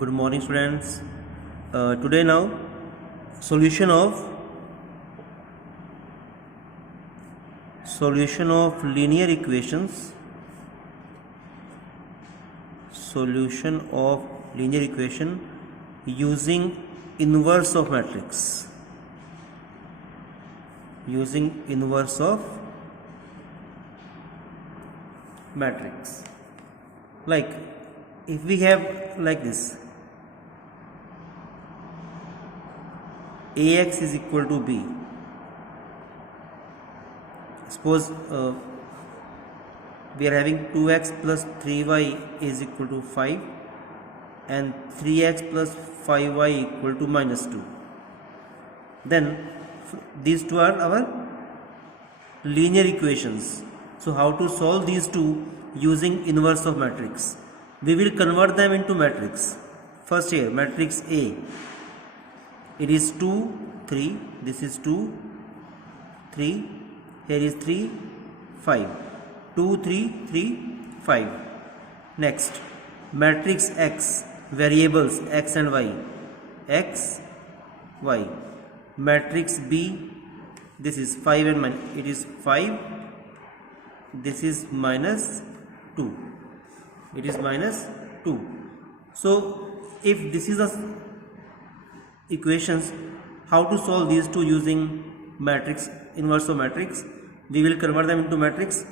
Good morning, students. Today now solution of linear equations. Solution of linear equation using inverse of matrix. Using inverse of matrix. Like if we have like this, ax is equal to b. Suppose we are having 2x plus 3y is equal to 5 and 3x plus 5y equal to minus 2. Then these two are our linear equations. So how to solve these two using inverse of matrix? We will convert them into matrix. First here, matrix A. It is 2, 3. This is 2, 3. Here is 3, 5. 2, 3, 3, 5. Next, matrix X. Variables X and Y. X, Y. Matrix B. This is 5 and minus. It is 5. This is minus 2. It is minus 2. So if this is the equations, how to solve these two using matrix, inverse of matrix? We will convert them into matrix.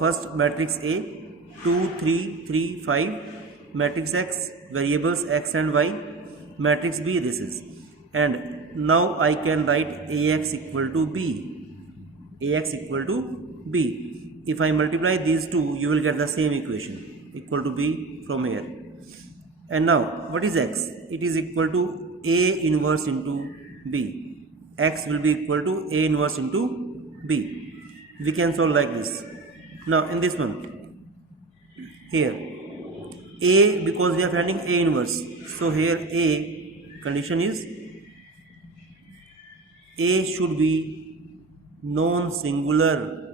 First matrix A, 2, 3, 3, 5. Matrix X, variables X and Y. Matrix B, this is. And now I can write AX equal to B. AX equal to B. If I multiply these two, you will get the same equation, equal to B from here. And now what is X? It is equal to A inverse into B. X will be equal to A inverse into B. We can solve like this. Now in this one, here A, because we are finding A inverse, so here A condition is A should be non-singular.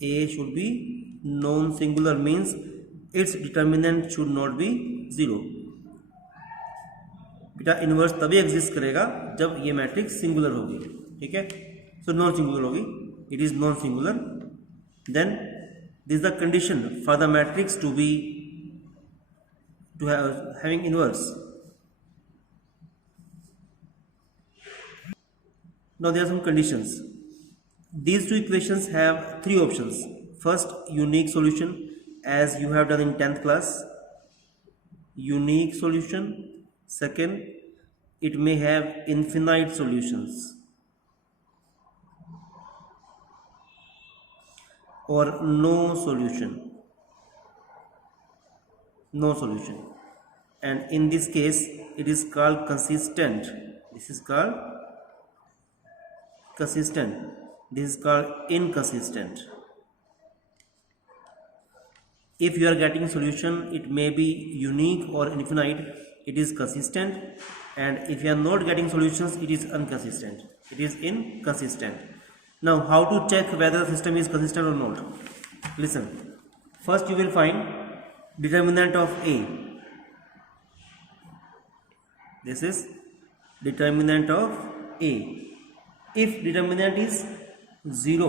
A should be non-singular means its determinant should not be 0. बेटा inverse तभी exist करेगा जब ये matrix singular होगी. ठीक है, so non singular होगी. It is non singular. Then this the condition for the matrix to be to having inverse. Now there are some conditions. These two equations have three options. First, unique solution, as you have done in 10th class. Unique solution. Second, it may have infinite solutions or no solution. No solution. And in this case, it is called consistent. This is called consistent. This is called inconsistent. If you are getting solution, it may be unique or infinite. It is consistent. And if you are not getting solutions, it is inconsistent. It is inconsistent. Now, how to check whether the system is consistent or not? Listen. First, you will find determinant of A. This is determinant of A. If determinant is 0,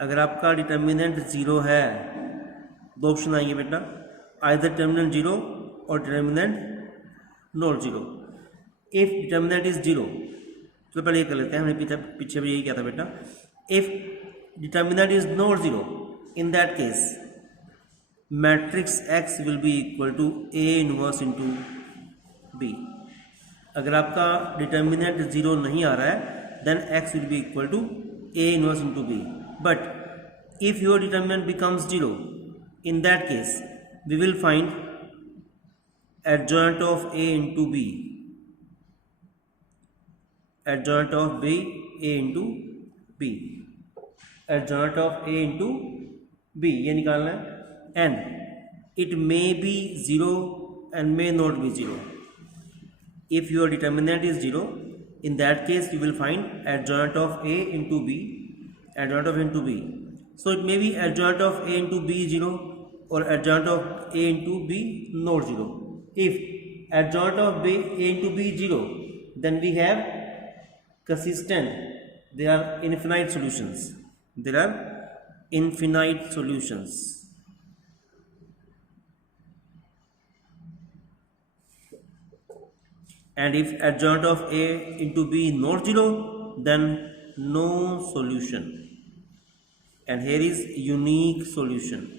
अगर आपका determinant 0 है, दो option आएंगे बेटा, either determinant 0 और determinant not 0. If determinant is 0, तो पहले ये कर लेते हैं, हमने पीछे भी यही किया था बेटा. If determinant is not 0, in that case matrix X will be equal to A inverse into B. अगर आपका determinant 0 नहीं आ रहा है, then X will be equal to A inverse into B. But if your determinant becomes 0, in that case we will find adjoint of A into B. Adjoint of B, A into B. Adjoint of A into B, ये निकालना है. And it may be 0 and may not be 0. If your determinant is 0, in that case you will find adjoint of A into B, adjoint of A into B. So it may be adjoint of A into B 0, or adjoint of A into B not 0. If adjoint of A into B 0, then we have consistent. There are infinite solutions. There are infinite solutions. And if adjoint of A into B not 0, then no solution. And here is unique solution.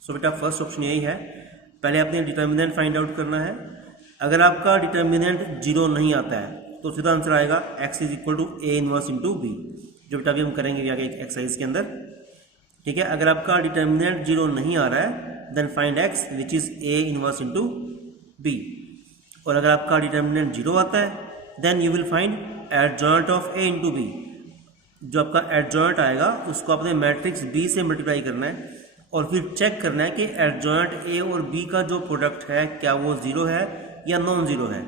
सो बेटा first option यही है. पहले आपने determinant find out करना है. अगर आपका determinant 0 नहीं आता है तो सीधा आंसर आएगा x is equal to A inverse into B, जो बेटा अभी हम करेंगे आगे एक्सरसाइज के अंदर. ठीक है, अगर आपका डिटर्मिनेंट 0 नहीं आ रहा है then find x which is A inverse into B. और अगर आपका डिटर्मिनेंट 0 आता है then you will find adjoint of A into B. जो आपका एडजॉइंट आएगा उसको आपने मैट्रिक्स बी से मल्टीप्लाई करना है और फिर चेक करना है कि एडजॉइंट ए और बी का जो प्रोडक्ट है क्या वो 0 है या नॉन 0 है.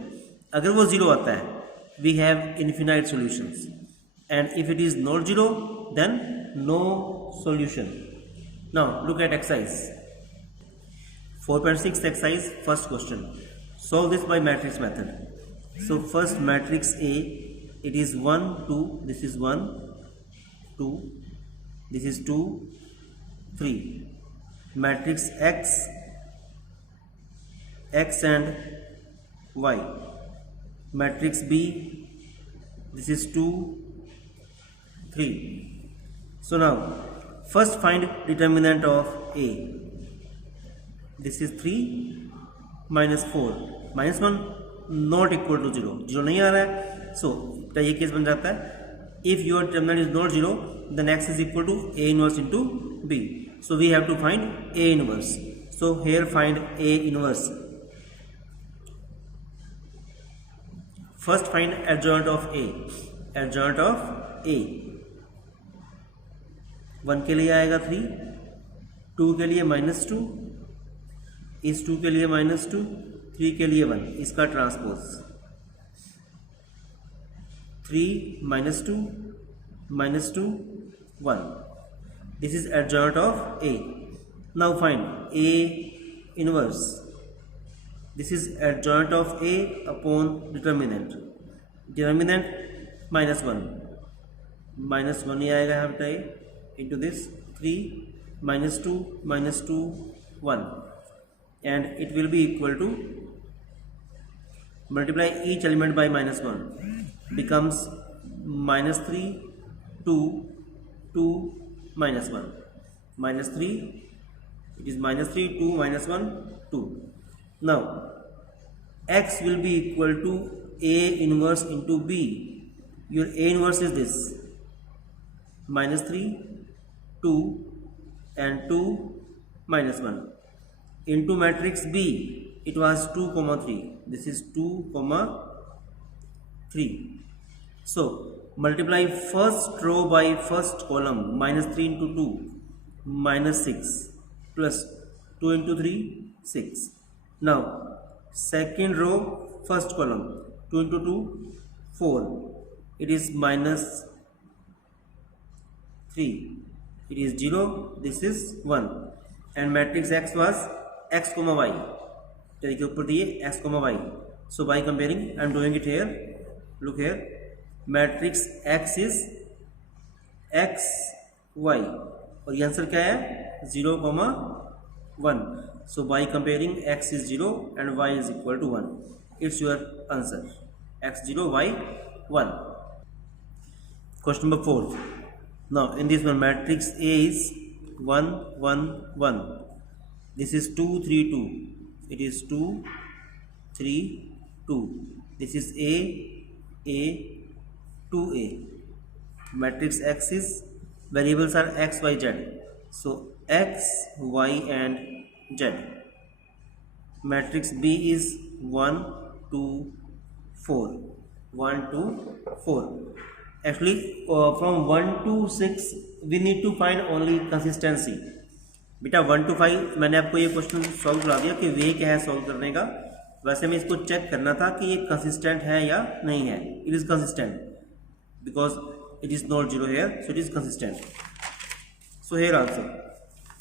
अगर वो 0 आता है we have infinite solutions, and if it is not 0 then no solution. Now look at exercise 4.6 exercise. First question, solve this by matrix method. So first matrix A, it is 1 2, this is 1 2, this is 2 3. Matrix X and Y. Matrix B, this is 2 3. So now first find determinant of A. This is 3 minus 4 minus 1 not equal to 0. 0 नहीं आ रहा है, so ये case बन जाता है. If your determinant is not 0, then x is equal to A inverse into B. So we have to find A inverse. So here find A inverse. First find adjoint of A. Adjoint of A. 1 के लिए आएगा 3, 2 के लिए -2, इस 2 के लिए -2, 3 के लिए 1. इसका transpose 3 -2 -2 1. This is adjoint of A. Now find A inverse. This is adjoint of A upon determinant. Determinant -1. -1 ही आएगा यहाँ पे into this 3 -2 -2 1, and it will be equal to multiply each element by -1 becomes -3 2 2 -1 -3. It is -3 2 -1 2. Now x will be equal to A inverse into B. Your A inverse is this -3 2 and 2 -1 into matrix B. It was 2 3. This is 2 3. So multiply first row by first column. -3 into 2 -6 plus 2 into 3 6. Now second row first column 2 into 2 4. It is -3. It is 0. This is 1. And matrix X was x comma y. के ऊपर दिए x comma y. So by comparing I am doing it here. Look here. Matrix X is x y और ये answer क्या है 0, 1. So by comparing x is 0 and y is equal to 1. It's your answer x 0 y 1. Question number 4. Now in this one matrix A is 1 1 1. This is 2 3 2. It is 2 3 2. This is A 2A. Matrix X is variables are x, y, z. So x, y, and z. Matrix B is 1 2 4. 1 2 4. Actually, from 1 to 6 we need to find only consistency. बेटा 1 to 5 मैंने आपको ये question solve करा दिया कि वे क्या है solve करने का. वैसे में इसको चेक करना था कि ये कंसिस्टेंट है या नहीं है. It is consistent because it is not 0 here, so it is consistent. So here also,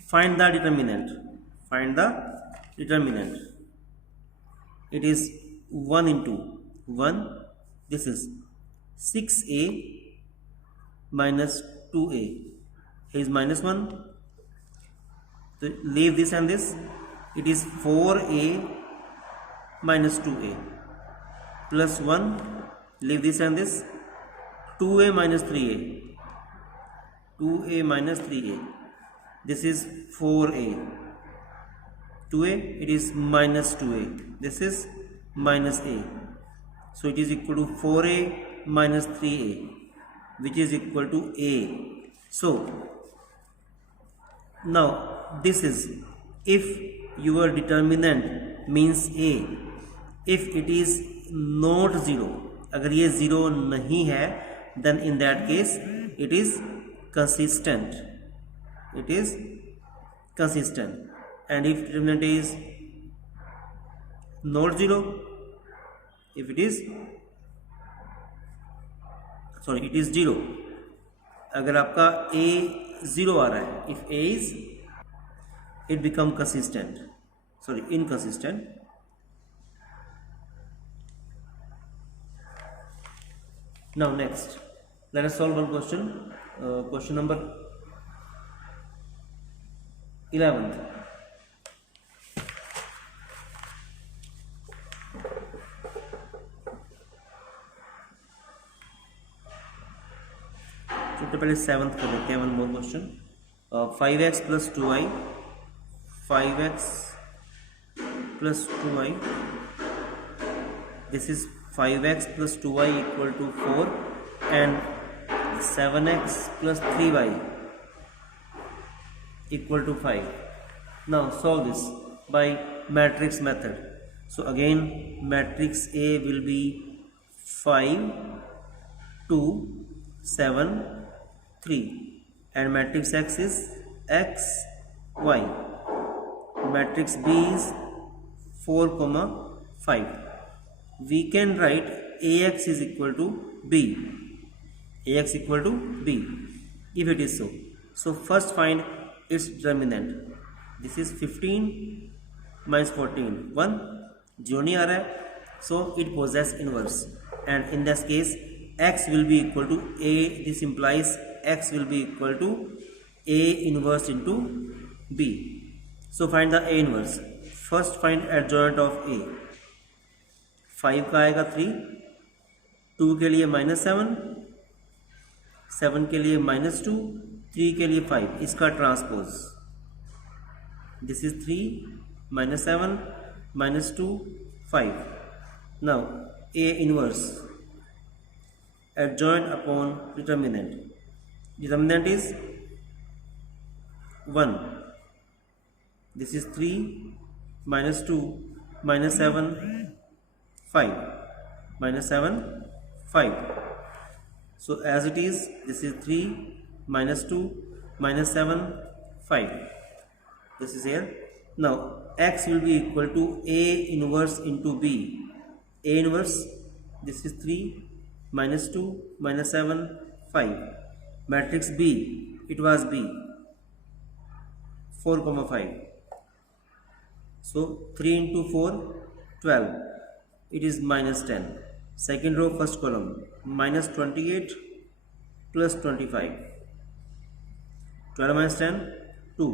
find the determinant. Find the determinant. It is 1 into 1. This is 6a minus 2a. Here is minus 1. So leave this and this. It is 4a minus 2a plus 1. Leave this and this. 2a minus 3a. 2a minus 3a. This is 4a. 2a, it is minus 2a. This is minus a. So it is equal to 4a minus 3a, which is equal to a. So now this is, if your determinant means a, if it is not 0, अगर ये 0 नहीं है, then in that case it is consistent. It is consistent. And if determinant is not 0, if it is it is 0, अगर आपका a 0 आ रहा है, if a is, it become consistent, inconsistent. Now next, let us solve one question. Question number 11. सबसे पहले 7th को देखते हैं. One more question. 5x plus 2y, 5x plus 2y. This is 5x plus 2y equal to 4 and 7x plus 3y equal to 5. Now solve this by matrix method. So again, matrix A will be 5, 2, 7, 3, and matrix X is X, Y. Matrix B is 4, 5. We can write AX is equal to B. AX equal to B, if it is so. So first find its determinant. This is 15 minus 14. 1, 0 नहीं आ रहा है, so it possess inverse. And in this case, X will be equal to A. This implies X will be equal to A inverse into B. So find the A inverse. First find adjoint of A. 5 का आएगा 3, 2 के लिए -7, 7 के लिए -2, 3 के लिए 5. इसका transpose. This is 3 -7 -2 5. Now A inverse adjoint upon determinant. Determinant is 1. This is 3 -2 -7 5 -7 5. So as it is, this is 3 -2 -7 5. This is here. Now X will be equal to A inverse into B. A inverse, this is 3 -2 -7 5. Matrix B, it was B, 4, 5. So 3 into 4, 12. It is -10. Second row, first column, -28 plus 25. 12 minus 10, 2.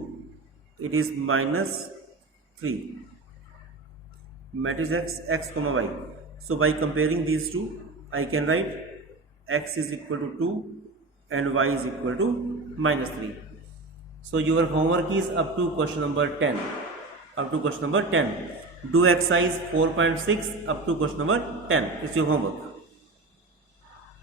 It is -3. Matrix X, X, Y. So by comparing these two, I can write X is equal to 2 and Y is equal to -3. So your homework is up to question number 10. Up to question number 10. Do exercise 4.6 up to question number 10. It's your homework.